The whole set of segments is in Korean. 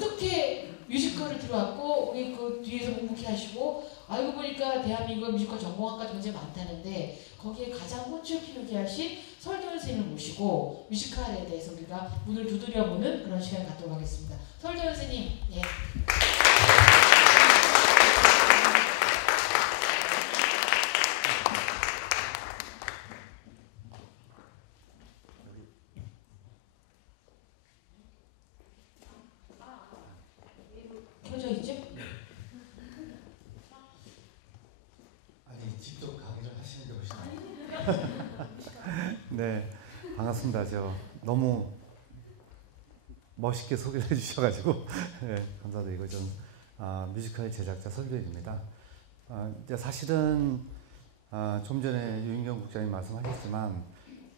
어떻게 뮤지컬을 들어왔고 우리 그 뒤에서 묵묵히 하시고 알고 보니까 대한민국 뮤지컬 전공학과도 굉장히 많다는데 거기에 가장 꽃을 피우게 하신 설도현 선생님을 모시고 뮤지컬에 대해서 우리가 문을 두드려보는 그런 시간을 갖도록 하겠습니다. 설도현 선생님, 예. 켜져 있죠? 아니 직접 강의를 하시는 게 훨씬 네, 반갑습니다. 저 너무 멋있게 소개를 해주셔가지고 네, 감사드리고 좀 뮤지컬 제작자 설도현입니다. 이제 사실은 좀 전에 유인경 국장님 말씀하셨지만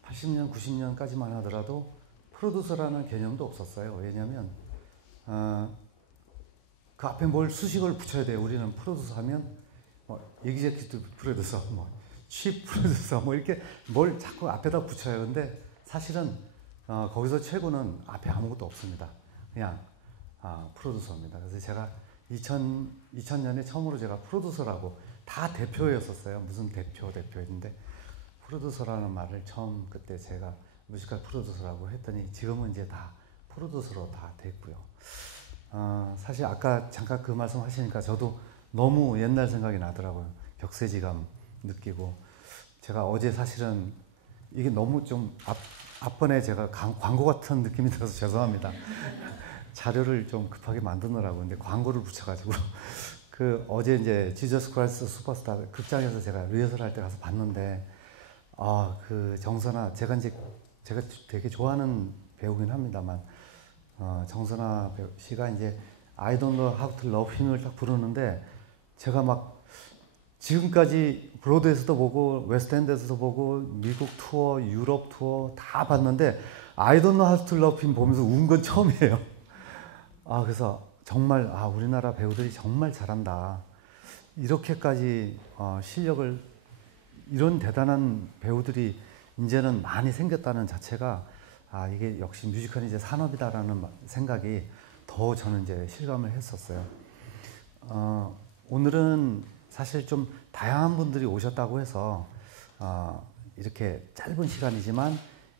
80년, 90년까지만 하더라도 프로듀서라는 개념도 없었어요. 왜냐하면 그 앞에 뭘 수식을 붙여야 돼요. 우리는 프로듀서 하면 executive 프로듀서, chief 프로듀서 이렇게 뭘 자꾸 앞에다 붙여요. 근데 사실은 거기서 최고는 앞에 아무것도 없습니다. 그냥 프로듀서입니다. 그래서 제가 2000년에 처음으로 제가 프로듀서라고 다 대표였었어요. 무슨 대표였는데 프로듀서라는 말을 처음 그때 제가 뮤지컬 프로듀서라고 했더니 지금은 이제 다 프로듀서로 다 됐고요. 사실 아까 잠깐 그 말씀 하시니까 저도 너무 옛날 생각이 나더라고요. 격세지감 느끼고 제가 어제 사실은 이게 너무 좀 앞번에 제가 광고 같은 느낌이 들어서 죄송합니다. 자료를 좀 급하게 만드느라고 근데 광고를 붙여가지고 그 어제 이제 지저스 크라이스트 슈퍼스타 극장에서 제가 리허설 할 때 가서 봤는데 그 정선아 제가 되게 좋아하는 배우긴 합니다만 정선아 씨가 이제 I don't know how to love him을 딱 부르는데 제가 막 지금까지 브로드에서도 보고 웨스트엔드에서도 보고 미국 투어, 유럽 투어 다 봤는데 I don't know how to love him 보면서 운 건 처음이에요. 그래서 정말 우리나라 배우들이 정말 잘한다. 이렇게까지 실력을 이런 대단한 배우들이 이제는 많이 생겼다는 자체가 이게 역시 뮤지컬이 이제 산업이다라는 생각이 더 저는 이제 실감을 했었어요. 오늘은 사실 좀 다양한 분들이 오셨다고 해서 이렇게 짧은 시간이지만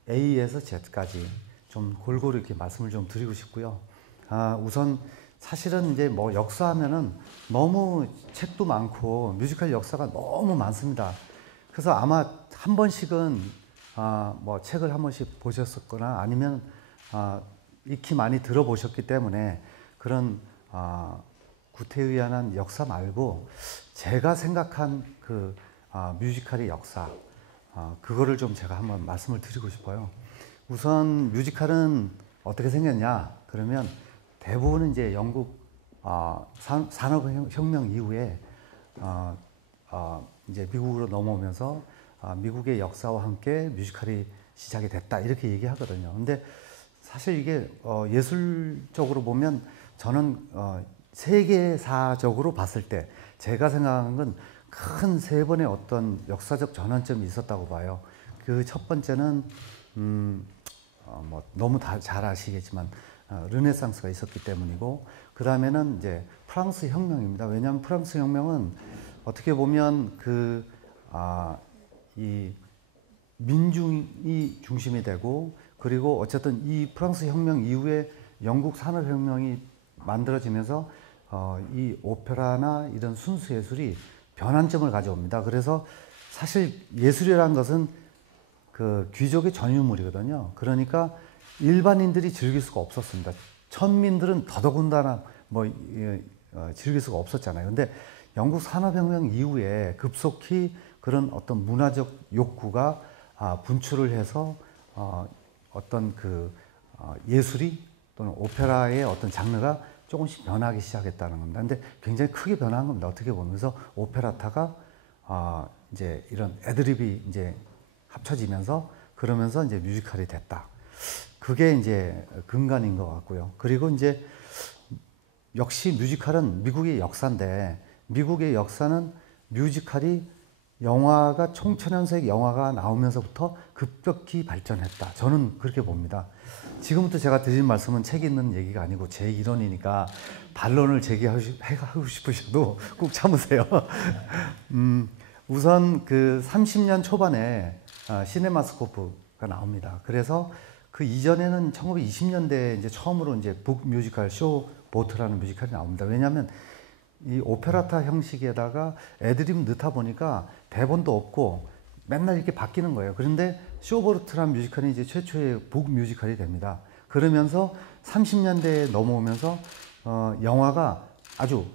A에서 Z까지 좀 골고루 이렇게 말씀을 좀 드리고 싶고요. 우선 사실은 이제 역사하면은 너무 책도 많고 뮤지컬 역사가 너무 많습니다. 그래서 아마 한 번씩은 책을 한 번씩 보셨었거나 아니면 익히 많이 들어보셨기 때문에 그런 구태의연한 역사 말고 제가 생각한 그 뮤지컬의 역사 그거를 좀 제가 한번 말씀을 드리고 싶어요. 우선 뮤지컬은 어떻게 생겼냐 그러면 대부분은 이제 영국 산업혁명 이후에 이제 미국으로 넘어오면서 미국의 역사와 함께 뮤지컬이 시작이 됐다 이렇게 얘기하거든요. 근데 사실 이게 예술적으로 보면 저는 세계사적으로 봤을 때 제가 생각하는 건 큰 세 번의 어떤 역사적 전환점이 있었다고 봐요. 그 첫 번째는 너무 잘 아시겠지만 르네상스가 있었기 때문이고 그 다음에는 이제 프랑스 혁명입니다. 왜냐하면 프랑스 혁명은 어떻게 보면 이 민중이 중심이 되고 그리고 어쨌든 이 프랑스 혁명 이후에 영국 산업혁명이 만들어지면서 이 오페라나 이런 순수 예술이 변환점을 가져옵니다. 그래서 사실 예술이라는 것은 그 귀족의 전유물이거든요. 그러니까 일반인들이 즐길 수가 없었습니다. 천민들은 더더군다나 즐길 수가 없었잖아요. 근데 영국 산업혁명 이후에 급속히 그런 어떤 문화적 욕구가 분출을 해서 어떤 예술이 또는 오페라의 어떤 장르가 조금씩 변하기 시작했다는 겁니다. 근데 굉장히 크게 변한 겁니다. 어떻게 보면. 그래서 오페라타가 이제 이런 애드립이 이제 합쳐지면서 그러면서 이제 뮤지컬이 됐다. 그게 이제 근간인 것 같고요. 그리고 이제 역시 뮤지컬은 미국의 역사인데 미국의 역사는 뮤지컬이 영화가 총천연색 영화가 나오면서부터 급격히 발전했다. 저는 그렇게 봅니다. 지금부터 제가 드린 말씀은 책 있는 얘기가 아니고 제 이론이니까 반론을 제기하고 싶으셔도 꼭 참으세요. 우선 그 30년 초반에 시네마스코프가 나옵니다. 그래서 그 이전에는 1920년대에 이제 처음으로 이제 북 뮤지컬 쇼 보트라는 뮤지컬이 나옵니다. 왜냐하면 이 오페라타 형식에다가 애드립 넣다 보니까 대본도 없고 맨날 이렇게 바뀌는 거예요. 그런데 쇼보트라는 뮤지컬이 이제 최초의 북 뮤지컬이 됩니다. 그러면서 30년대에 넘어오면서 영화가 아주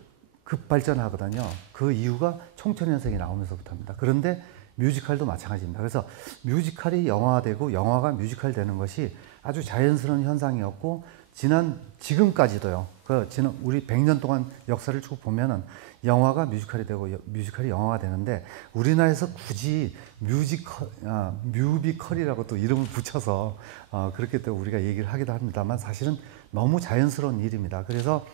급발전하거든요. 그 이유가 총천연색이 나오면서부터입니다. 그런데 뮤지컬도 마찬가지입니다. 그래서 뮤지컬이 영화되고 영화가 뮤지컬 되는 것이 아주 자연스러운 현상이었고 지금까지도요. 우리 100년 동안 역사를 쭉 보면은 영화가 뮤지컬이 되고 뮤지컬이 영화가 되는데 우리나라에서 굳이 뮤비컬이라고 또 이름을 붙여서 그렇게 또 우리가 얘기를 하기도 합니다만 사실은 너무 자연스러운 일입니다. 그래서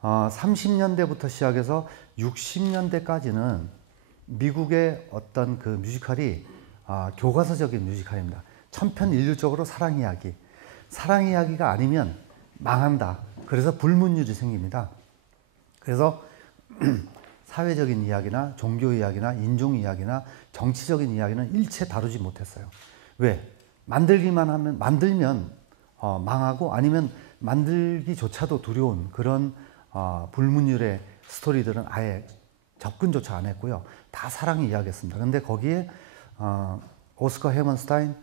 30년대부터 시작해서 60년대까지는 미국의 어떤 그 뮤지컬이 교과서적인 뮤지컬입니다. 천편일률적으로 사랑 이야기가 아니면 망한다. 그래서 불문율이 생깁니다. 그래서 사회적인 이야기나 종교 이야기나 인종 이야기나 정치적인 이야기는 일체 다루지 못했어요. 왜? 만들면 망하고 아니면 만들기조차도 두려운 그런 불문율의 스토리들은 아예 접근조차 안 했고요. 다 사랑 이야기였습니다. 근데 거기에 오스카 헤먼스타인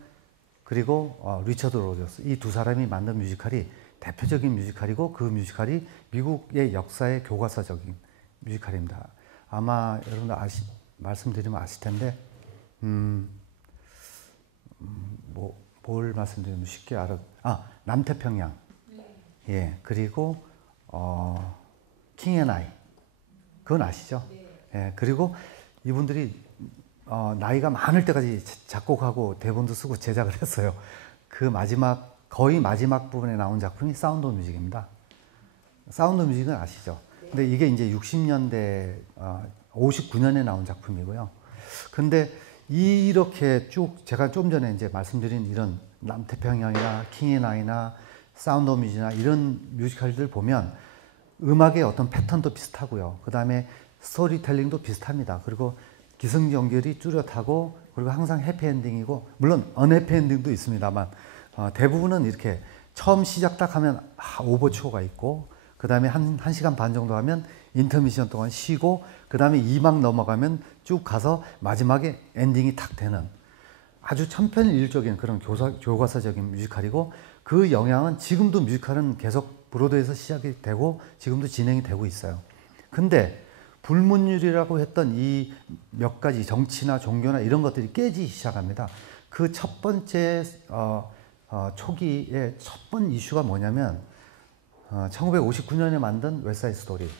그리고 리처드 로저스 이 두 사람이 만든 뮤지컬이 대표적인 뮤지컬이고 그 뮤지컬이 미국의 역사의 교과서적인 뮤지컬입니다. 아마 여러분들 말씀드리면 아실 텐데 뭘 말씀드리면 쉽게 남태평양 예 그리고 킹 앤 아이 그건 아시죠? 예 그리고 이분들이 나이가 많을 때까지 작곡하고 대본도 쓰고 제작을 했어요. 그 거의 마지막 부분에 나온 작품이 사운드 오브 뮤직입니다. 사운드 오브 뮤직은 아시죠? 근데 이게 이제 60년대, 59년에 나온 작품이고요. 근데 이렇게 쭉 제가 좀 전에 이제 말씀드린 이런 남태평양이나 킹앤아이나 사운드 오브 뮤직이나 이런 뮤지컬들 보면 음악의 어떤 패턴도 비슷하고요. 그 다음에 스토리텔링도 비슷합니다. 그리고 기승전결이 뚜렷하고 그리고 항상 해피엔딩이고 물론 언해피엔딩도 있습니다만 대부분은 이렇게 처음 시작 딱 하면 오버초가 있고 그 다음에 한 시간 반 정도 하면 인터미션 동안 쉬고 그 다음에 2막 넘어가면 쭉 가서 마지막에 엔딩이 탁 되는 아주 천편일률적인 그런 교과서적인 뮤지컬이고 그 영향은 지금도 뮤지컬은 계속 브로드웨이에서 시작이 되고 지금도 진행이 되고 있어요. 근데 불문율이라고 했던 이 몇 가지 정치나 종교나 이런 것들이 깨지기 시작합니다. 그 첫 번째 초기의 첫 번 이슈가 뭐냐면 1959년에 만든 웨스트사이드 스토리.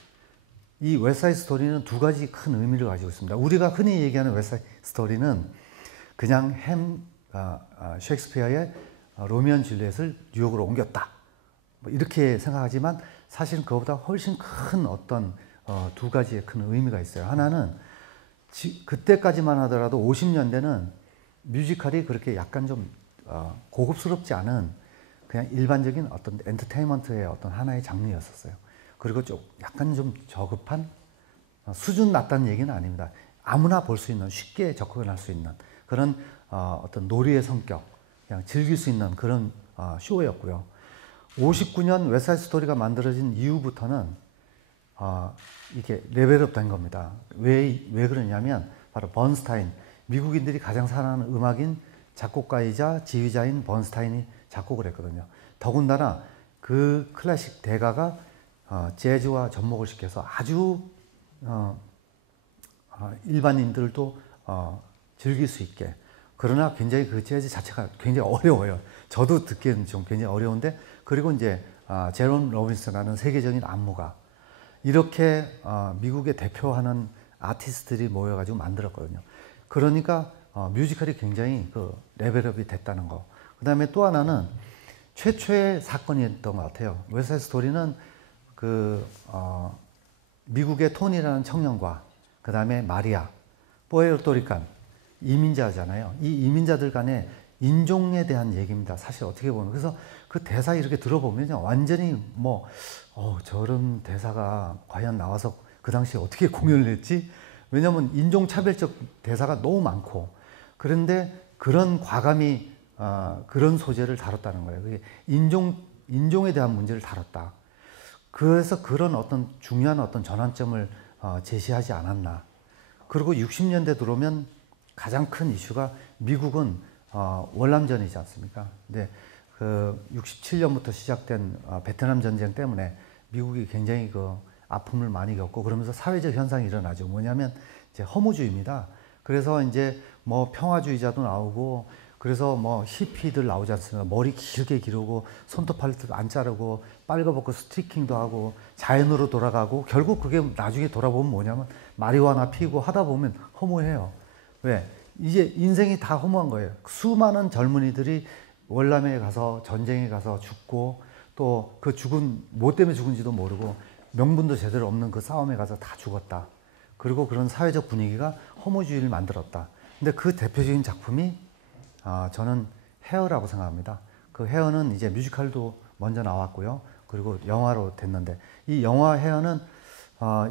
이 웨스트사이드 스토리는 두 가지 큰 의미를 가지고 있습니다. 우리가 흔히 얘기하는 웨스트사이드 스토리는 그냥 셰익스피어의 로미오 앤 줄리엣을 뉴욕으로 옮겼다. 뭐 이렇게 생각하지만 사실은 그것보다 훨씬 큰 어떤 두 가지의 큰 의미가 있어요. 하나는 그때까지만 하더라도 50년대는 뮤지컬이 그렇게 약간 좀 고급스럽지 않은 그냥 일반적인 어떤 엔터테인먼트의 어떤 하나의 장르였었어요. 그리고 좀 약간 좀 저급한 수준 낮다는 얘기는 아닙니다. 아무나 볼 수 있는 쉽게 접근할 수 있는 그런 어떤 놀이의 성격, 그냥 즐길 수 있는 그런 쇼였고요. 59년 웨스트사이드 스토리가 만들어진 이후부터는 이게 레벨업 된 겁니다. 왜 그러냐면 바로 번스타인, 미국인들이 가장 사랑하는 음악인 작곡가이자 지휘자인 번스타인이 작곡을 했거든요. 더군다나 그 클래식 대가가 재즈와 접목을 시켜서 아주 일반인들도 즐길 수 있게. 그러나 굉장히 그 재즈 자체가 굉장히 어려워요. 저도 듣기에는 좀 굉장히 어려운데 그리고 이제 제롬 로빈슨이라는 세계적인 안무가 이렇게 미국의 대표하는 아티스트들이 모여가지고 만들었거든요. 그러니까 뮤지컬이 굉장히 그 레벨업이 됐다는 거. 그 다음에 또 하나는 최초의 사건이었던 것 같아요. 웨스트사이드 스토리는 미국의 톤이라는 청년과 그 다음에 마리아, 푸에르토리칸 이민자잖아요. 이 이민자들 간의 인종에 대한 얘기입니다. 사실 어떻게 보면. 그래서 그 대사 이렇게 들어보면요. 완전히 뭐, 저런 대사가 과연 나와서 그 당시에 어떻게 공연을 했지? 왜냐면 인종차별적 대사가 너무 많고. 그런데 그런 과감히, 그런 소재를 다뤘다는 거예요. 그게 인종에 대한 문제를 다뤘다. 그래서 그런 어떤 중요한 어떤 전환점을 제시하지 않았나. 그리고 60년대 들어오면 가장 큰 이슈가 미국은 월남전이지 않습니까? 근데 그 67년부터 시작된 베트남 전쟁 때문에 미국이 굉장히 그 아픔을 많이 겪고 그러면서 사회적 현상이 일어나죠. 뭐냐면 이제 허무주의입니다. 그래서 이제 뭐 평화주의자도 나오고 그래서 뭐 히피들 나오지 않습니까? 머리 길게 기르고 손톱 안 자르고 빨가벗고 스트리킹도 하고 자연으로 돌아가고 결국 그게 나중에 돌아보면 뭐냐면 마리화나 피우고 하다 보면 허무해요. 왜? 이제 인생이 다 허무한 거예요. 수많은 젊은이들이 월남에 가서 전쟁에 가서 죽고 또 그 죽은 뭐 때문에 죽은지도 모르고 명분도 제대로 없는 그 싸움에 가서 다 죽었다. 그리고 그런 사회적 분위기가 허무주의를 만들었다. 근데 그 대표적인 작품이 저는 헤어라고 생각합니다. 그 헤어는 이제 뮤지컬도 먼저 나왔고요. 그리고 영화로 됐는데 이 영화 헤어는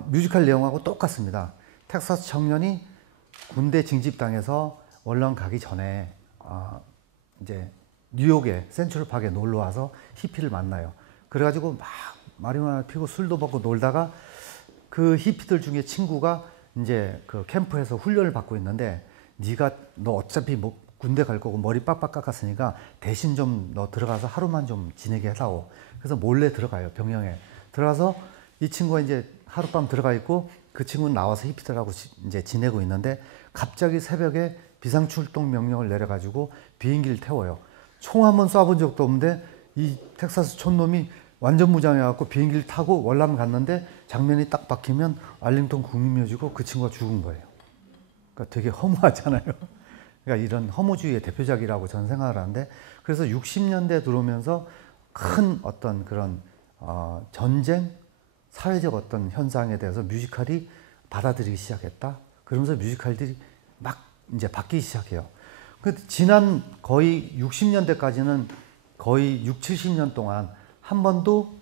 뮤지컬 내용하고 똑같습니다. 텍사스 청년이 군대 징집당해서 월남 가기 전에 이제 뉴욕에 센트럴파크에 놀러 와서 히피를 만나요. 그래가지고 막 마리화나 피고 술도 먹고 놀다가 그 히피들 중에 친구가 이제 그 캠프에서 훈련을 받고 있는데 너 어차피 뭐 군대 갈 거고 머리 빡빡 깎았으니까 대신 좀 너 들어가서 하루만 좀 지내게 해다오. 그래서 몰래 들어가요. 병영에 들어가서 이 친구가 이제 하룻밤 들어가 있고 그 친구는 나와서 히피들하고 이제 지내고 있는데 갑자기 새벽에 비상출동 명령을 내려가지고 비행기를 태워요. 총 한 번 쏴본 적도 없는데 이 텍사스 촌놈이 완전 무장해갖고 비행기를 타고 월남 갔는데 장면이 딱 박히면 알링턴 국립묘지고 그 친구가 죽은 거예요. 그러니까 되게 허무하잖아요. 그러니까 이런 허무주의의 대표작이라고 저는 생각을 하는데 그래서 60년대 들어오면서 큰 어떤 그런 전쟁, 사회적 어떤 현상에 대해서 뮤지컬이 받아들이기 시작했다. 그러면서 뮤지컬들이 막 이제 바뀌기 시작해요. 지난 거의 60년대까지는 거의 6, 70년 동안 한 번도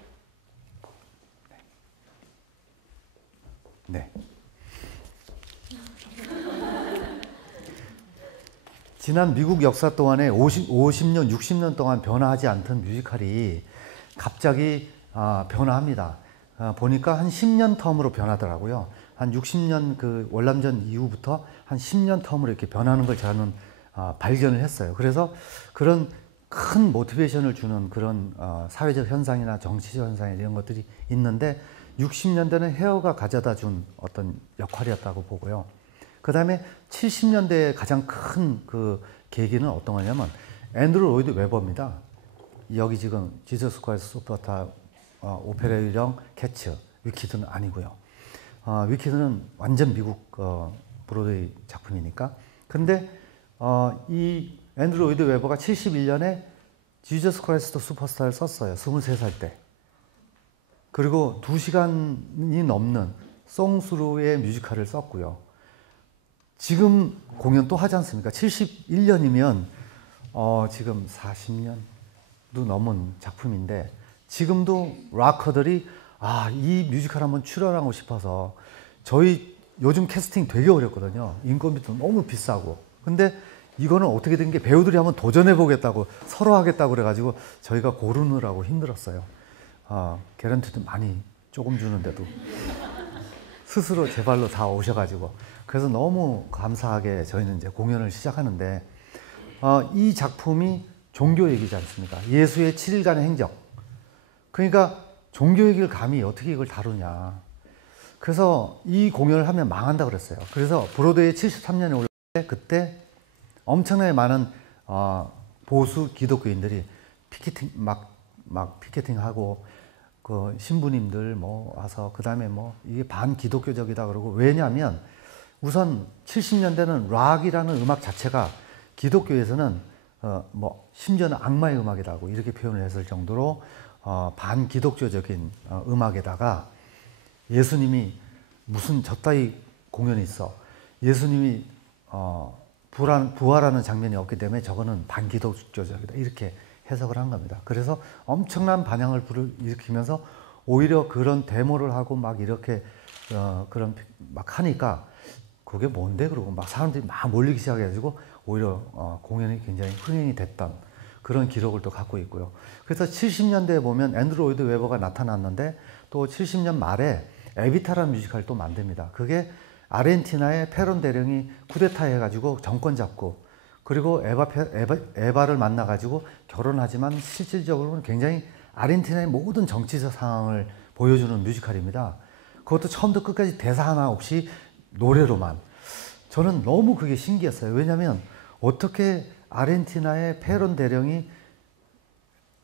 지난 미국 역사 동안에 50년, 60년 동안 변화하지 않던 뮤지컬이 갑자기 변화합니다. 보니까 한 10년 텀으로 변하더라고요. 한 60년 그 월남전 이후부터 한 10년 텀으로 이렇게 변하는 걸 저는 발견을 했어요. 그래서 그런 큰 모티베이션을 주는 그런 사회적 현상이나 정치적 현상 이런 것들이 있는데 60년대는 헤어가 가져다 준 어떤 역할이었다고 보고요. 그 다음에 70년대에 가장 큰 그 계기는 어떤 거냐면 앤드루 로이드 웨버입니다. 여기 지금 지저스 크라이스트 슈퍼스타 오페라 유령 캐츠, 위키드는 아니고요. 위키드는 완전 미국 브로드웨이 작품이니까. 근데 이 앤드루 로이드 웨버가 71년에 지저스 크라이스트 슈퍼스타를 썼어요. 23살 때. 그리고 2시간이 넘는 송스루의 뮤지컬을 썼고요. 지금 공연 또 하지 않습니까? 71년이면 지금 40년도 넘은 작품인데 지금도 락커들이 이 뮤지컬 한번 출연하고 싶어서 저희 요즘 캐스팅 되게 어렵거든요. 인건비도 너무 비싸고. 근데 이거는 어떻게 된 게 배우들이 한번 도전해 보겠다고 서로 하겠다고 그래가지고 저희가 고르느라고 힘들었어요. 개런티도 많이 조금 주는데도 스스로 제 발로 다 오셔가지고 그래서 너무 감사하게 저희는 이제 공연을 시작하는데 이 작품이 종교 얘기지 않습니까? 예수의 7일간의 행적. 그러니까 종교 얘기를 감히 어떻게 이걸 다루냐. 그래서 이 공연을 하면 망한다 그랬어요. 그래서 브로드웨이 73년에 올라갈 때 그때 엄청나게 많은 보수 기독교인들이 피켓팅 막 피켓팅하고 그 신부님들 뭐 와서 그 다음에 뭐 이게 반기독교적이다 그러고 왜냐하면 우선 70년대는 락이라는 음악 자체가 기독교에서는 뭐 심지어는 악마의 음악이라고 이렇게 표현을 했을 정도로 반기독교적인 음악에다가 예수님이 무슨 저따위 공연이 있어. 예수님이 부활하는 장면이 없기 때문에 저거는 반기독교적이다 이렇게 해석을 한 겁니다. 그래서 엄청난 반향을 일으키면서 오히려 그런 데모를 하고 막 이렇게 그런 막 하니까 그게 뭔데 그러고 막 사람들이 막 몰리기 시작해가지고 오히려 공연이 굉장히 흥행이 됐던 그런 기록을 또 갖고 있고요. 그래서 70년대에 보면 앤드루 로이드 웨버가 나타났는데 또 70년 말에 에비타라는 뮤지컬을 또 만듭니다. 그게 아르헨티나의 페론 대령이 쿠데타 해가지고 정권 잡고 그리고 에바를 만나가지고 결혼하지만 실질적으로는 굉장히 아르헨티나의 모든 정치적 상황을 보여주는 뮤지컬입니다. 그것도 처음부터 끝까지 대사 하나 없이 노래로만. 저는 너무 그게 신기했어요. 왜냐하면 어떻게 아르헨티나의 페론 대령이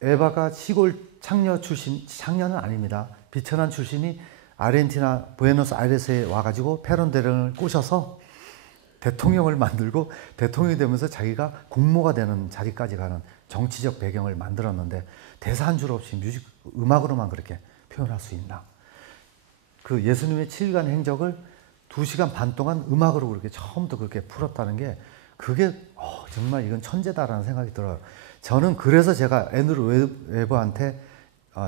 에바가 시골 창녀는 아닙니다. 비천한 출신이 아르헨티나 부에노스아이레스에 와가지고 페론 대령을 꼬셔서 대통령을 만들고 대통령이 되면서 자기가 국모가 되는 자리까지 가는 정치적 배경을 만들었는데 대사 한 줄 없이 음악으로만 그렇게 표현할 수 있나. 그 예수님의 7일간 행적을 2시간 반 동안 음악으로 그렇게 처음부터 그렇게 풀었다는 게 그게 정말 이건 천재다라는 생각이 들어요. 저는 그래서 제가 앤드루 웨버한테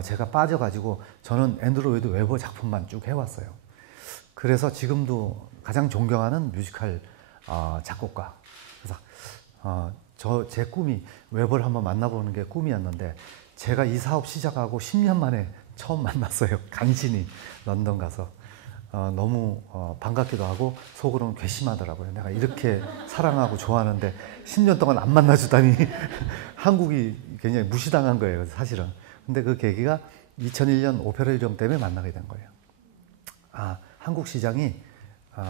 제가 빠져가지고 저는 앤드루 로이드 웨버 작품만 쭉 해왔어요. 그래서 지금도 가장 존경하는 뮤지컬 작곡가. 그래서 제 꿈이 웨버를 한번 만나보는 게 꿈이었는데 제가 이 사업 시작하고 10년 만에 처음 만났어요. 간신히 런던 가서. 너무 반갑기도 하고 속으로는 괘씸하더라고요. 내가 이렇게 사랑하고 좋아하는데 10년 동안 안 만나주다니 한국이 굉장히 무시당한 거예요. 사실은. 근데 그 계기가 2001년 오페라 유령 때문에 만나게 된 거예요. 한국 시장이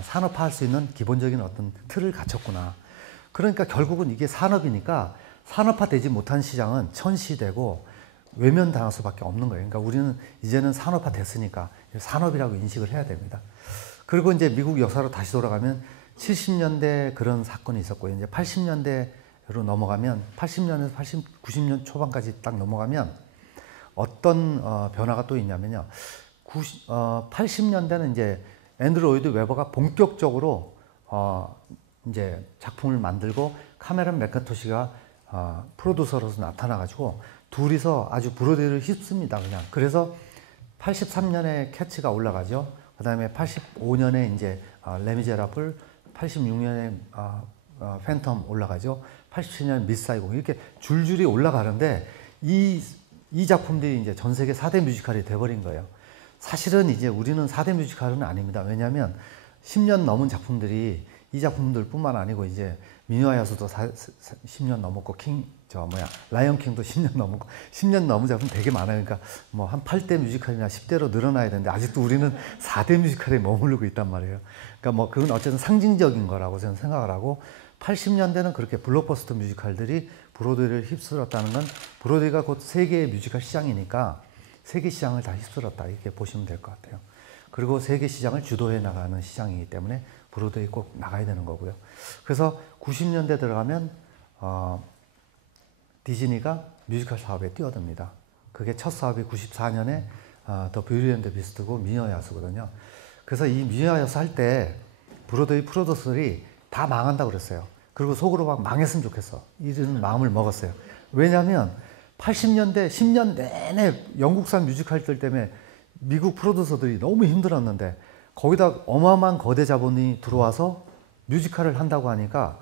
산업화할 수 있는 기본적인 어떤 틀을 갖췄구나. 그러니까 결국은 이게 산업이니까 산업화되지 못한 시장은 천시되고 외면당할 수밖에 없는 거예요. 그러니까 우리는 이제는 산업화됐으니까 산업이라고 인식을 해야 됩니다. 그리고 이제 미국 역사로 다시 돌아가면 70년대 그런 사건이 있었고 이제 80년대로 넘어가면 80년에서 90년 초반까지 딱 넘어가면 어떤 변화가 또 있냐면요. 80년대는 이제 앤드루 로이드 웨버가 본격적으로 이제 작품을 만들고 카메론 맥킨토시가 프로듀서로서 나타나가지고 둘이서 아주 브로드웨이를 휩습니다. 그냥. 그래서 83년에 캐츠가 올라가죠. 그 다음에 85년에 이제 레미제라블, 86년에 팬텀 올라가죠. 87년에 미스사이공 이렇게 줄줄이 올라가는데 이 작품들이 이제 전 세계 4대 뮤지컬이 돼버린 거예요. 사실은 이제 우리는 4대 뮤지컬은 아닙니다. 왜냐하면 10년 넘은 작품들이 이 작품들뿐만 아니고 이제 미녀와 야수도 10년 넘었고 라이언 킹도 10년 넘었고 10년 넘은 작품 되게 많아요. 그러니까 뭐 한 8대 뮤지컬이나 10대로 늘어나야 되는데 아직도 우리는 4대 뮤지컬에 머무르고 있단 말이에요. 그러니까 뭐 그건 어쨌든 상징적인 거라고 저는 생각을 하고 80년대는 그렇게 블록버스터 뮤지컬들이 브로드웨이를 휩쓸었다는 건 브로드웨이가 곧 세계의 뮤지컬 시장이니까 세계 시장을 다 휩쓸었다 이렇게 보시면 될 것 같아요. 그리고 세계 시장을 주도해 나가는 시장이기 때문에 브로드웨이 꼭 나가야 되는 거고요. 그래서 90년대 들어가면 디즈니가 뮤지컬 사업에 뛰어듭니다. 그게 첫 사업이 94년에 더 뷰티 앤 더 비스트고 미녀와 야수거든요. 그래서 이 미녀와 야수 할 때 브로드웨이 프로듀서들이 다 망한다고 그랬어요. 그리고 속으로 막 망했으면 좋겠어. 이런 마음을 먹었어요. 왜냐하면 80년대 10년 내내 영국산 뮤지컬들 때문에 미국 프로듀서들이 너무 힘들었는데 거기다 어마어마한 거대 자본이 들어와서 뮤지컬을 한다고 하니까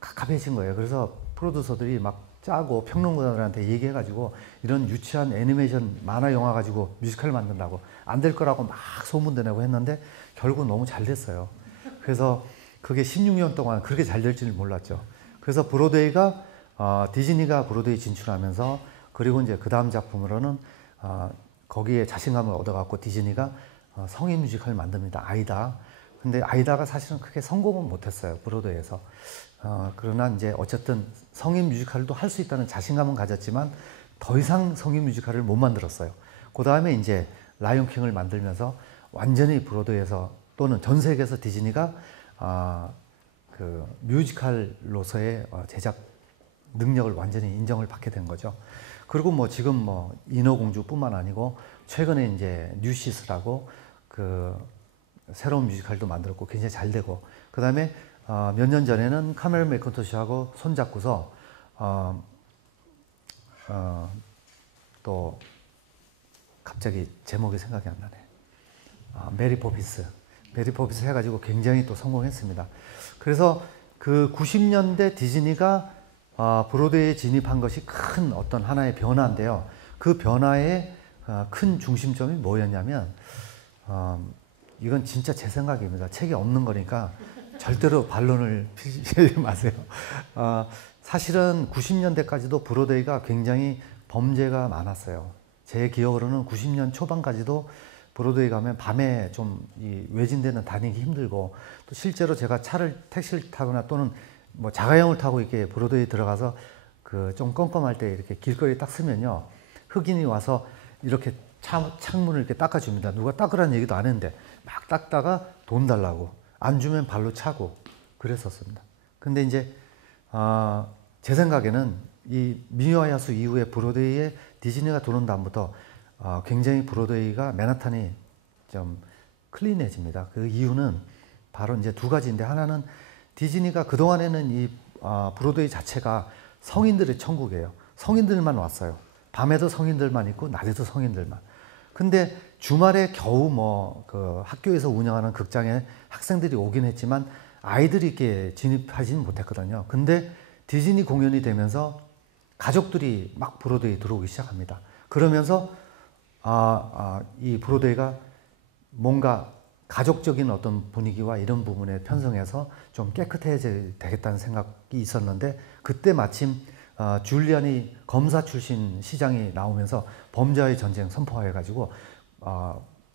갑갑해진 거예요. 그래서 프로듀서들이 막 짜고 평론가들한테 얘기해가지고 이런 유치한 애니메이션 만화 영화 가지고 뮤지컬 만든다고 안 될 거라고 막 소문도 내고 했는데 결국 너무 잘 됐어요. 그래서 그게 16년 동안 그렇게 잘 될 줄 몰랐죠. 그래서 브로드웨이가 디즈니가 브로드웨이 진출하면서 그리고 이제 그 다음 작품으로는 거기에 자신감을 얻어갖고 디즈니가 성인 뮤지컬을 만듭니다. 아이다. 근데 아이다가 사실은 크게 성공은 못했어요. 브로드웨이에서. 그러나 이제 어쨌든 성인 뮤지컬도 할 수 있다는 자신감은 가졌지만 더 이상 성인 뮤지컬을 못 만들었어요. 그 다음에 이제 라이온 킹을 만들면서 완전히 브로드웨이에서 또는 전 세계에서 디즈니가 그 뮤지컬로서의 제작 능력을 완전히 인정을 받게 된 거죠. 그리고 뭐 지금 뭐 인어공주뿐만 아니고 최근에 이제 뉴시스라고 그 새로운 뮤지컬도 만들었고 굉장히 잘 되고 그 다음에 몇 년 전에는 카메론 매cintosh하고 손잡고서 또 갑자기 제목이 생각이 안 나네. 메리 포피스 해가지고 굉장히 또 성공했습니다. 그래서 그 90년대 디즈니가 브로드웨이에 진입한 것이 큰 어떤 하나의 변화인데요. 그 변화의 큰 중심점이 뭐였냐면 이건 진짜 제 생각입니다. 책이 없는 거니까 절대로 반론을 피우지 마세요. 사실은 90년대까지도 브로드웨이가 굉장히 범죄가 많았어요. 제 기억으로는 90년 초반까지도 브로드웨이 가면 밤에 좀 외진데는 다니기 힘들고, 또 실제로 제가 택시를 타거나 또는 뭐 자가용을 타고 이렇게 브로드웨이 들어가서 그 좀 껌껌할 때 이렇게 길거리에 딱 서면요, 흑인이 와서 이렇게 창문을 이렇게 닦아줍니다. 누가 닦으라는 얘기도 안 했는데 막 닦다가 돈 달라고, 안 주면 발로 차고 그랬었습니다. 근데 이제 제 생각에는 이 미녀와 야수 이후에 브로드웨이에 디즈니가 들어온 다음부터 굉장히 브로드웨이가 맨하탄이 좀 클린해집니다. 그 이유는 바로 이제 두 가지인데, 하나는 디즈니가 그동안에는 이 브로드웨이 자체가 성인들의 천국이에요. 성인들만 왔어요. 밤에도 성인들만 있고 낮에도 성인들만. 근데 주말에 겨우 뭐 그 학교에서 운영하는 극장에 학생들이 오긴 했지만 아이들이 이렇게 진입하지는 못했거든요. 근데 디즈니 공연이 되면서 가족들이 막 브로드웨이 들어오기 시작합니다. 그러면서 이 브로드웨이가 뭔가 가족적인 어떤 분위기와 이런 부분에 편성해서 좀 깨끗해져야 되겠다는 생각이 있었는데, 그때 마침 줄리안이 검사 출신 시장이 나오면서 범죄와의 전쟁 선포해가지고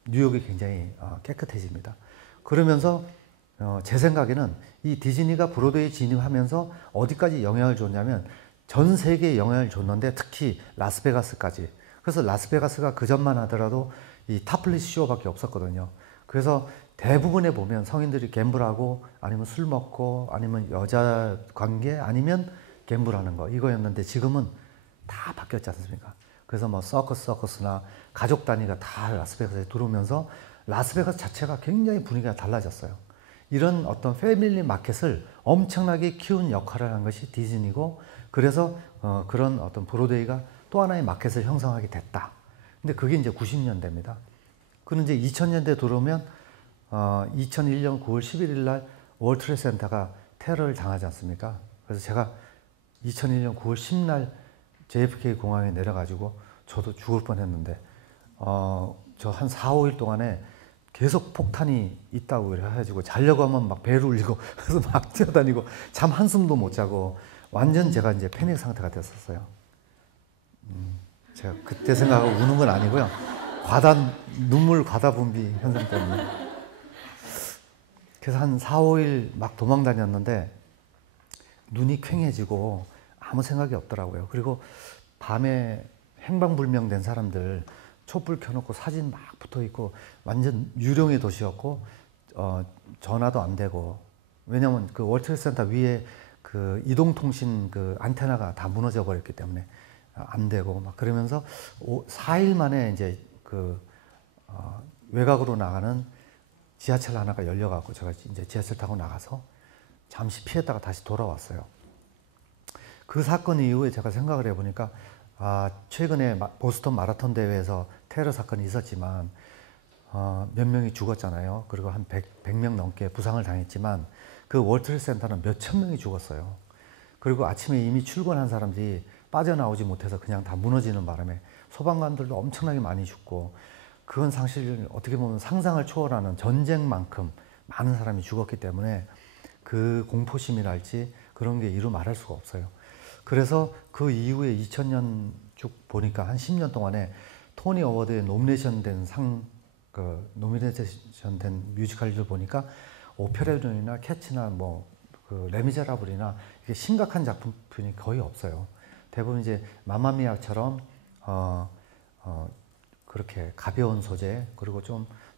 뉴욕이 굉장히 깨끗해집니다. 그러면서 제 생각에는 이 디즈니가 브로드웨이 진입하면서 어디까지 영향을 줬냐면 전 세계에 영향을 줬는데, 특히 라스베가스까지. 그래서 라스베가스가 그 전만 하더라도 이 타플리스 쇼밖에 없었거든요. 그래서 대부분에 보면 성인들이 갬블하고 아니면 술 먹고 아니면 여자 관계 아니면 갬블하는 거, 이거였는데 지금은 다 바뀌었지 않습니까? 그래서 뭐 서커스나 가족 단위가 다 라스베가스에 들어오면서 라스베가스 자체가 굉장히 분위기가 달라졌어요. 이런 어떤 패밀리 마켓을 엄청나게 키운 역할을 한 것이 디즈니고, 그래서 그런 어떤 브로드웨이가 또 하나의 마켓을 형성하게 됐다. 근데 그게 이제 90년대입니다. 그는 이제 2000년대 들어오면 2001년 9월 11일 날 월트레이드 센터가 테러를 당하지 않습니까? 그래서 제가 2001년 9월 10날 JFK 공항에 내려가지고 저도 죽을 뻔했는데 저 한 4, 5일 동안에 계속 폭탄이 있다고 그래가지고 자려고 하면 막 배를 울리고 그래서 막 뛰어다니고 잠 한숨도 못 자고 완전 제가 이제 패닉 상태가 됐었어요. 제가 그때 생각하고 우는 건 아니고요. 눈물 과다 분비 현상 때문에. 그래서 한 4, 5일 막 도망 다녔는데 눈이 퀭해지고 아무 생각이 없더라고요. 그리고 밤에 행방불명된 사람들 촛불 켜놓고 사진 막 붙어있고 완전 유령의 도시였고 전화도 안 되고, 왜냐면 그 월트레이드 센터 위에 그 이동통신 그 안테나가 다 무너져 버렸기 때문에 안 되고 막 그러면서 4일 만에 이제 그 외곽으로 나가는 지하철 하나가 열려갖고 제가 이제 지하철 타고 나가서 잠시 피했다가 다시 돌아왔어요. 그 사건 이후에 제가 생각을 해보니까 최근에 보스턴 마라톤 대회에서 테러 사건이 있었지만 몇 명이 죽었잖아요. 그리고 한 100명 넘게 부상을 당했지만 그 월트레이드 센터는 몇천 명이 죽었어요. 그리고 아침에 이미 출근한 사람들이 빠져나오지 못해서 그냥 다 무너지는 바람에 소방관들도 엄청나게 많이 죽고, 그건 사실 어떻게 보면 상상을 초월하는 전쟁만큼 많은 사람이 죽었기 때문에 그 공포심이랄지 그런 게 이루 말할 수가 없어요. 그래서 그 이후에 2000년 쭉 보니까 한 10년 동안에 토니 어워드에 노미네이션 된 뮤지컬들 보니까 오페라존이나 캐츠나 뭐 그 레미제라블이나 이게 심각한 작품이 거의 없어요. 대부분 이제 마마미아처럼 그렇게 가벼운 소재, 그리고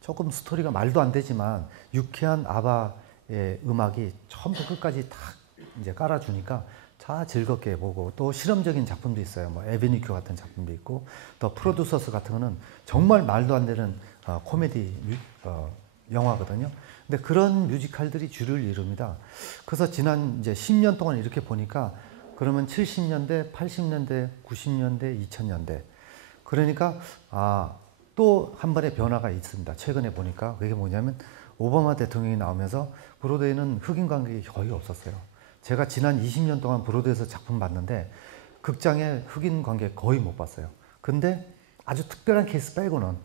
조금 스토리가 말도 안 되지만 유쾌한 아바의 음악이 처음부터 끝까지 다 이제 깔아주니까 다 즐겁게 보고, 또 실험적인 작품도 있어요. 뭐 에비니큐 같은 작품도 있고, 또 프로듀서스 같은 거는 정말 말도 안 되는 코미디 영화거든요. 근데 그런 뮤지컬들이 주를 이룹니다. 그래서 지난 이제 10년 동안 이렇게 보니까 그러면 70년대, 80년대, 90년대, 2000년대. 그러니까 또 한 번의 변화가 있습니다. 최근에 보니까 그게 뭐냐면 오바마 대통령이 나오면서 브로드웨이는 흑인 관객이 거의 없었어요. 제가 지난 20년 동안 브로드웨이에서 작품 봤는데 극장에 흑인 관객 거의 못 봤어요. 근데 아주 특별한 케이스 빼고는,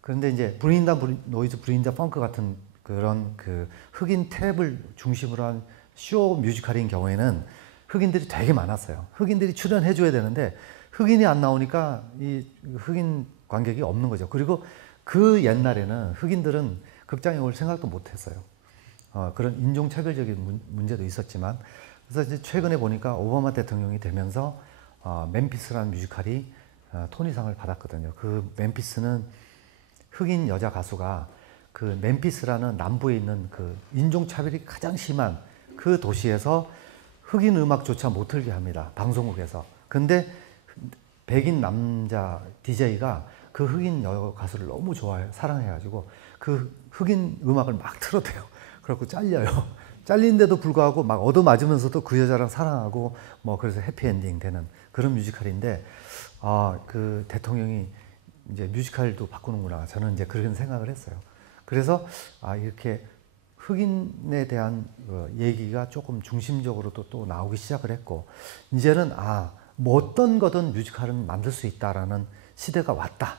그런데 이제 브링 더 노이즈, 브링 더 펑크 같은 그런 그 흑인 탭을 중심으로 한 쇼 뮤지컬인 경우에는 흑인들이 되게 많았어요. 흑인들이 출연해줘야 되는데 흑인이 안 나오니까 이 흑인 관객이 없는 거죠. 그리고 그 옛날에는 흑인들은 극장에 올 생각도 못 했어요. 그런 인종차별적인 문제도 있었지만, 그래서 이제 최근에 보니까 오바마 대통령이 되면서 멤피스라는 뮤지컬이 토니상을 받았거든요. 그 멤피스는 흑인 여자 가수가 그 멤피스라는 남부에 있는 그 인종차별이 가장 심한 그 도시에서 흑인 음악조차 못 틀게 합니다. 방송국에서. 근데 백인 남자 DJ가 그 흑인 여자 가수를 너무 좋아해요. 사랑해가지고 그 흑인 음악을 막 틀어대요. 그래갖고 잘려요. 잘리는데도 불구하고 막 얻어맞으면서도 그 여자랑 사랑하고 뭐 그래서 해피엔딩 되는 그런 뮤지컬인데, 그 대통령이 이제 뮤지컬도 바꾸는구나. 저는 이제 그런 생각을 했어요. 그래서 이렇게 흑인에 대한 얘기가 조금 중심적으로도 또 나오기 시작을 했고, 이제는 뭐 어떤 거든 뮤지컬은 만들 수 있다라는 시대가 왔다.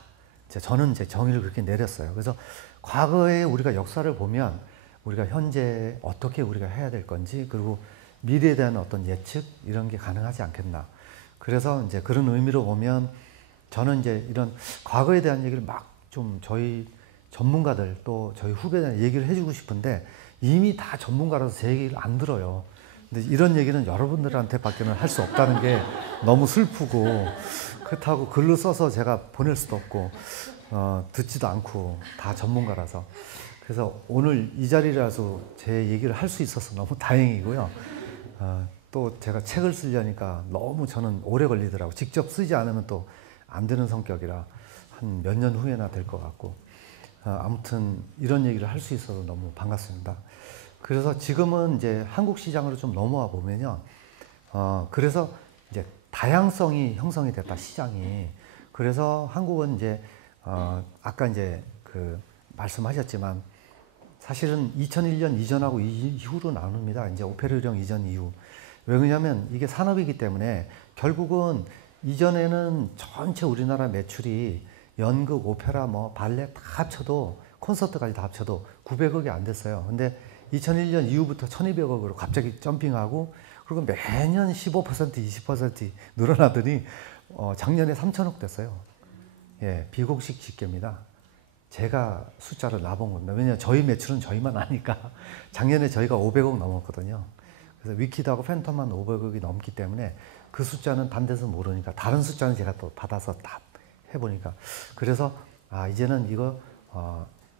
저는 이제 정의를 그렇게 내렸어요. 그래서 과거에 우리가 역사를 보면 우리가 현재 어떻게 우리가 해야 될 건지, 그리고 미래에 대한 어떤 예측 이런 게 가능하지 않겠나. 그래서 이제 그런 의미로 보면 저는 이제 이런 과거에 대한 얘기를 막 좀 저희 전문가들 또 저희 후배들 얘기를 해주고 싶은데 이미 다 전문가라서 제 얘기를 안 들어요. 근데 이런 얘기는 여러분들한테 밖에는 할 수 없다는 게 너무 슬프고, 그렇다고 글로 써서 제가 보낼 수도 없고, 듣지도 않고 다 전문가라서. 그래서 오늘 이 자리라서 제 얘기를 할 수 있어서 너무 다행이고요. 또 제가 책을 쓰려니까 너무 저는 오래 걸리더라고요. 직접 쓰지 않으면 또 안 되는 성격이라 한 몇 년 후에나 될 것 같고, 아무튼 이런 얘기를 할 수 있어서 너무 반갑습니다. 그래서 지금은 이제 한국 시장으로 좀 넘어와 보면요. 그래서 이제 다양성이 형성이 됐다, 시장이. 그래서 한국은 이제, 아까 이제 그 말씀하셨지만 사실은 2001년 이전하고 이후로 나눕니다. 이제 오페라 유령 이전 이후. 왜 그러냐면 이게 산업이기 때문에 결국은 이전에는 전체 우리나라 매출이 연극, 오페라, 뭐 발레 다 합쳐도, 콘서트까지 다 합쳐도 900억이 안 됐어요. 근데 2001년 이후부터 1200억으로 갑자기 점핑하고, 그리고 매년 15%, 20% 늘어나더니 작년에 3000억 됐어요. 예, 비공식 집계입니다. 제가 숫자를 놔본 겁니다. 왜냐하면 저희 매출은 저희만 아니까. 작년에 저희가 500억 넘었거든요. 그래서 위키드하고 팬텀만 500억이 넘기 때문에 그 숫자는 단 데서 모르니까 다른 숫자는 제가 또 받아서 다 해보니까, 그래서 이제는 이거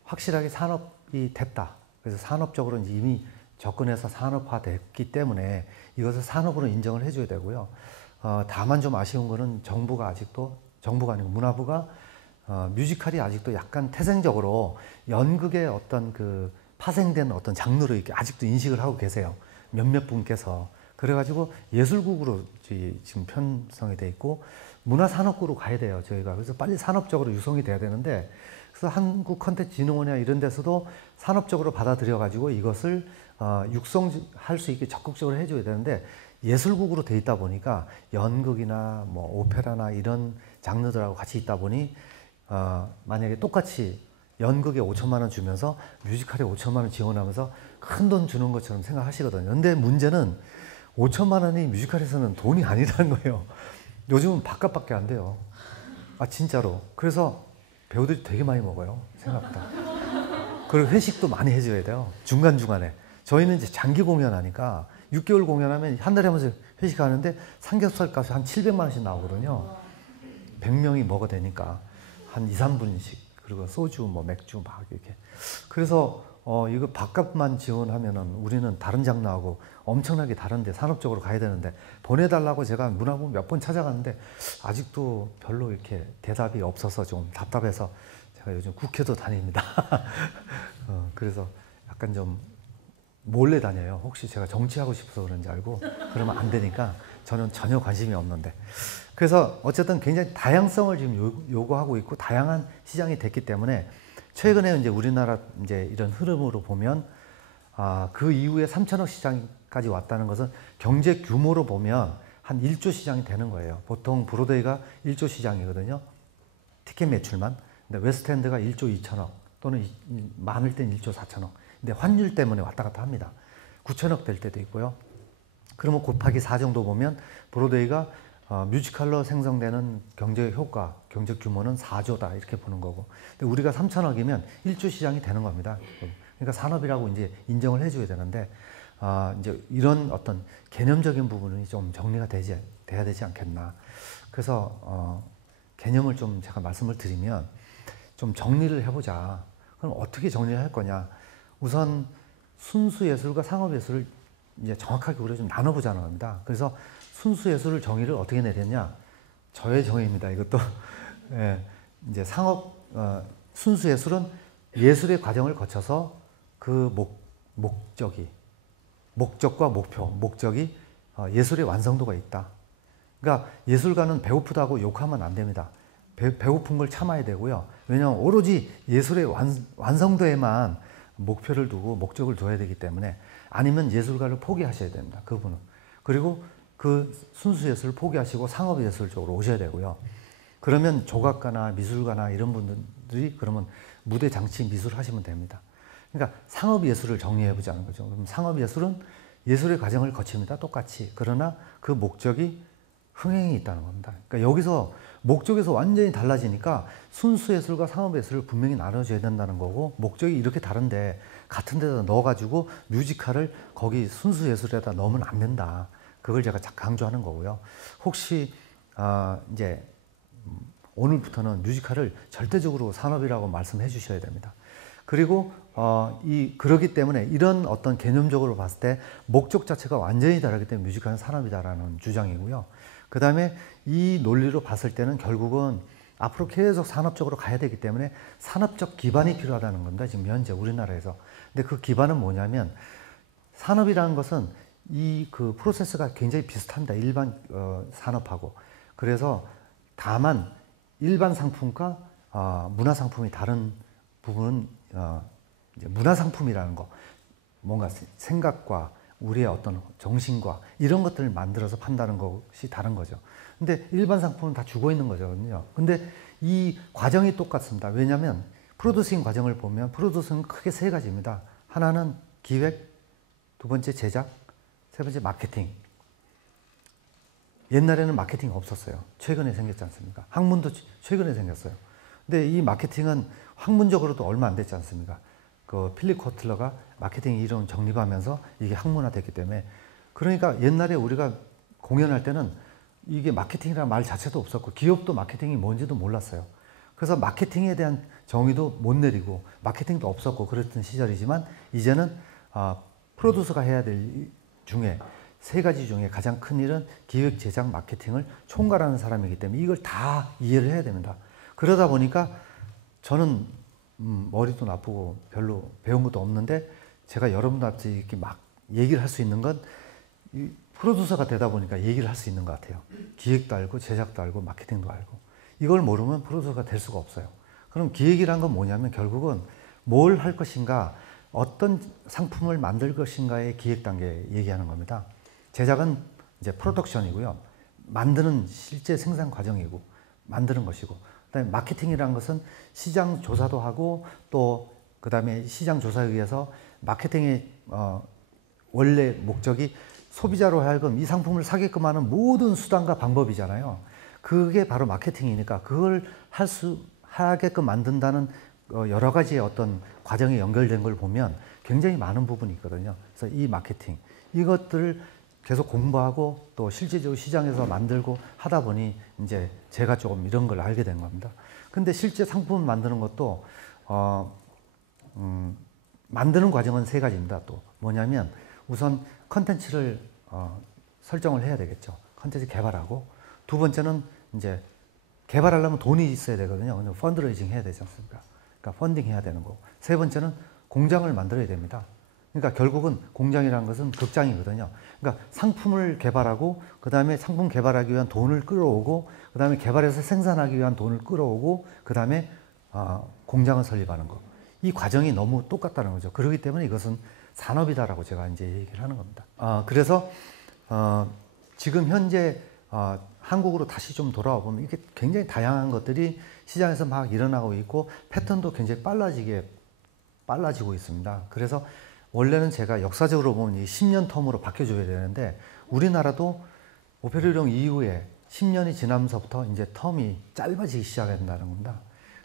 확실하게 산업이 됐다. 그래서 산업적으로 이미 접근해서 산업화됐기 때문에 이것을 산업으로 인정을 해줘야 되고요. 다만 좀 아쉬운 거는 정부가 아니고 문화부가 뮤지컬이 아직도 약간 태생적으로 연극의 어떤 그 파생된 어떤 장르로 이렇게 아직도 인식을 하고 계세요. 몇몇 분께서. 그래가지고 예술국으로 지금 편성이 돼 있고 문화산업국으로 가야 돼요, 저희가. 그래서 빨리 산업적으로 유성이 돼야 되는데, 그래서 한국컨텐츠진흥원이나 이런 데서도 산업적으로 받아들여가지고 이것을 육성할 수 있게 적극적으로 해줘야 되는데, 예술국으로 돼 있다 보니까 연극이나 뭐 오페라나 이런 장르들하고 같이 있다 보니 만약에 똑같이 연극에 5천만 원 주면서 뮤지컬에 5천만 원 지원하면서 큰 돈 주는 것처럼 생각하시거든요. 근데 문제는 5천만 원이 뮤지컬에서는 돈이 아니라는 거예요. 요즘은 밥값밖에 안 돼요. 진짜로. 그래서 배우들이 되게 많이 먹어요, 생각보다. 그리고 회식도 많이 해줘야 돼요, 중간중간에. 저희는 이제 장기 공연하니까 6개월 공연하면 한 달에 한 번씩 회식하는데 삼겹살 값이 한 700만 원씩 나오거든요. 100명이 먹어야 되니까 한 2, 3분씩. 그리고 소주, 뭐 맥주 막 이렇게. 그래서 이거 밥값만 지원하면은 우리는 다른 장르하고 엄청나게 다른데 산업적으로 가야 되는데, 보내달라고 제가 문화부 몇 번 찾아갔는데 아직도 별로 이렇게 대답이 없어서 좀 답답해서 제가 요즘 국회도 다닙니다. 그래서 약간 좀 몰래 다녀요. 혹시 제가 정치하고 싶어서 그런지 알고 그러면 안 되니까 저는 전혀 관심이 없는데. 그래서 어쨌든 굉장히 다양성을 지금 요구하고 있고 다양한 시장이 됐기 때문에 최근에 이제 우리나라 이제 이런 흐름으로 보면 그 이후에 3천억 시장까지 왔다는 것은 경제 규모로 보면 한 1조 시장이 되는 거예요. 보통 브로드웨이가 1조 시장이거든요. 티켓 매출만. 근데 웨스트엔드가 1조 2천억 또는 많을 땐 1조 4천억. 근데 환율 때문에 왔다 갔다 합니다. 9천억 될 때도 있고요. 그러면 곱하기 4 정도 보면 브로드웨이가 뮤지컬로 생성되는 경제 효과, 경제 규모는 4조다 이렇게 보는 거고. 근데 우리가 3천억이면 1조 시장이 되는 겁니다. 그러니까 산업이라고 이제 인정을 해줘야 되는데 이제 이런 어떤 개념적인 부분이 좀 정리가 돼야 되지 않겠나. 그래서 개념을 좀 제가 말씀을 드리면 좀 정리를 해보자. 그럼 어떻게 정리를 할 거냐? 우선 순수 예술과 상업 예술을 이제 정확하게 우리가 좀 나눠보자는 겁니다. 그래서 순수 예술을 정의를 어떻게 내렸냐? 저의 정의입니다. 이것도 예, 이제 순수 예술은 예술의 과정을 거쳐서 그 목적과 목적이 예술의 완성도가 있다. 그러니까 예술가는 배고프다고 욕하면 안 됩니다. 배고픈 걸 참아야 되고요. 왜냐하면 오로지 예술의 완성도에만 목표를 두고 목적을 둬야 되기 때문에 아니면 예술가를 포기하셔야 됩니다. 그분은. 그리고 그 순수 예술을 포기하시고 상업 예술 쪽으로 오셔야 되고요. 그러면 조각가나 미술가나 이런 분들이 그러면 무대 장치 미술 하시면 됩니다. 그러니까 상업 예술을 정리해 보자는 거죠. 그럼 상업 예술은 예술의 과정을 거칩니다. 똑같이. 그러나 그 목적이 흥행이 있다는 겁니다. 그러니까 여기서 목적에서 완전히 달라지니까 순수 예술과 상업 예술을 분명히 나눠줘야 된다는 거고, 목적이 이렇게 다른데 같은 데다 넣어가지고 뮤지컬을 거기 순수 예술에다 넣으면 안 된다. 그걸 제가 강조하는 거고요. 혹시 이제 오늘부터는 뮤지컬을 절대적으로 산업이라고 말씀해 주셔야 됩니다. 그리고 그러기 때문에 이런 어떤 개념적으로 봤을 때 목적 자체가 완전히 다르기 때문에 뮤지컬은 산업이다라는 주장이고요. 그 다음에 이 논리로 봤을 때는 결국은 앞으로 계속 산업적으로 가야 되기 때문에 산업적 기반이 필요하다는 겁니다. 지금 현재 우리나라에서. 근데 그 기반은 뭐냐면 산업이라는 것은 그 프로세스가 굉장히 비슷합니다. 일반 산업하고. 그래서 다만 일반 상품과 문화 상품이 다른 부분은 이제 문화 상품이라는 거, 뭔가 생각과 우리의 어떤 정신과 이런 것들을 만들어서 판다는 것이 다른 거죠. 근데 일반 상품은 다 주고 있는 거거든요. 근데 이 과정이 똑같습니다. 왜냐하면 프로듀싱 과정을 보면 프로듀싱은 크게 세 가지입니다. 하나는 기획, 두 번째 제작, 세 번째 마케팅. 옛날에는 마케팅이 없었어요. 최근에 생겼지 않습니까? 학문도 최근에 생겼어요. 근데 이 마케팅은 학문적으로도 얼마 안 됐지 않습니까? 그 필립 코틀러가 마케팅 이론 정립하면서 이게 학문화됐기 때문에, 그러니까 옛날에 우리가 공연할 때는 이게 마케팅이라는 말 자체도 없었고 기업도 마케팅이 뭔지도 몰랐어요. 그래서 마케팅에 대한 정의도 못 내리고 마케팅도 없었고 그랬던 시절이지만, 이제는 프로듀서가 해야 될 중에 세 가지 중에 가장 큰 일은 기획, 제작, 마케팅을 총괄하는 사람이기 때문에 이걸 다 이해를 해야 됩니다. 그러다 보니까 저는 머리도 나쁘고 별로 배운 것도 없는데 제가 여러분들한테 이렇게 막 얘기를 할 수 있는 건 프로듀서가 되다 보니까 얘기를 할 수 있는 것 같아요. 기획도 알고 제작도 알고 마케팅도 알고. 이걸 모르면 프로듀서가 될 수가 없어요. 그럼 기획이란 건 뭐냐면 결국은 뭘 할 것인가, 어떤 상품을 만들 것인가의 기획 단계 얘기하는 겁니다. 제작은 이제 프로덕션이고요. 만드는 실제 생산 과정이고 만드는 것이고, 그다음에 마케팅이라는 것은 시장 조사도 하고 또 그다음에 시장 조사에 의해서 마케팅의 원래 목적이 소비자로 하여금 이 상품을 사게끔 하는 모든 수단과 방법이잖아요. 그게 바로 마케팅이니까 그걸 하게끔 만든다는 여러 가지의 어떤 과정이 연결된 걸 보면 굉장히 많은 부분이 있거든요. 그래서 이 마케팅, 이것들을 계속 공부하고 또 실제적으로 시장에서 만들고 하다 보니 이제 제가 조금 이런 걸 알게 된 겁니다. 근데 실제 상품 만드는 것도 만드는 과정은 세 가지입니다. 또 뭐냐면 우선 컨텐츠를 설정을 해야 되겠죠. 컨텐츠 개발하고, 두 번째는 이제 개발하려면 돈이 있어야 되거든요. 펀드레이징 해야 되지 않습니까? 그러니까 펀딩 해야 되는 거고. 세 번째는 공장을 만들어야 됩니다. 그러니까 결국은 공장이라는 것은 극장이거든요. 그러니까 상품을 개발하고 그 다음에 상품 개발하기 위한 돈을 끌어오고 그 다음에 개발해서 생산하기 위한 돈을 끌어오고 그 다음에 공장을 설립하는 거. 이 과정이 너무 똑같다는 거죠. 그렇기 때문에 이것은 산업이다라고 제가 이제 얘기를 하는 겁니다. 그래서 지금 현재 한국으로 다시 좀 돌아와 보면 이게 굉장히 다양한 것들이 시장에서 막 일어나고 있고 패턴도 굉장히 빨라지고 있습니다. 그래서 원래는 제가 역사적으로 보면 이 10년 텀으로 바뀌어줘야 되는데 우리나라도 오페라용 이후에 10년이 지나면서부터 이제 텀이 짧아지기 시작한다는 겁니다.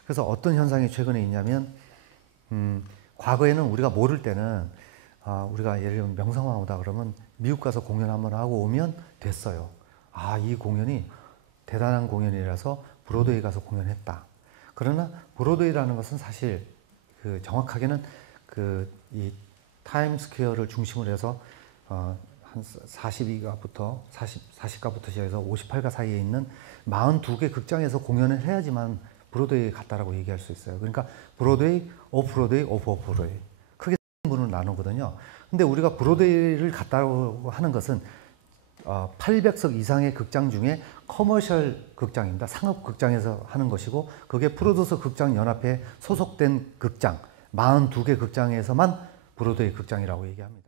그래서 어떤 현상이 최근에 있냐면 과거에는 우리가 모를 때는 우리가 예를 들면 명성황 오다 그러면 미국 가서 공연 한번 하고 오면 됐어요. 이 공연이 대단한 공연이라서 브로드웨이 가서 공연했다. 그러나 브로드웨이라는 것은 사실 그 정확하게는 이 타임스퀘어를 중심으로 해서 한 42가부터 40가부터 시작해서 58가 사이에 있는 42개 극장에서 공연을 해야지만 브로드웨이 갔다라고 얘기할 수 있어요. 그러니까 브로드웨이, 오프브로드웨이, 오버브로드웨이 크게 분으로 나누거든요. 근데 우리가 브로드웨이를 갔다고 하는 것은 800석 이상의 극장 중에 커머셜 극장입니다. 상업 극장에서 하는 것이고 그게 프로듀서 극장 연합회에 소속된 극장 42개 극장에서만 브로드웨이 극장이라고 얘기합니다.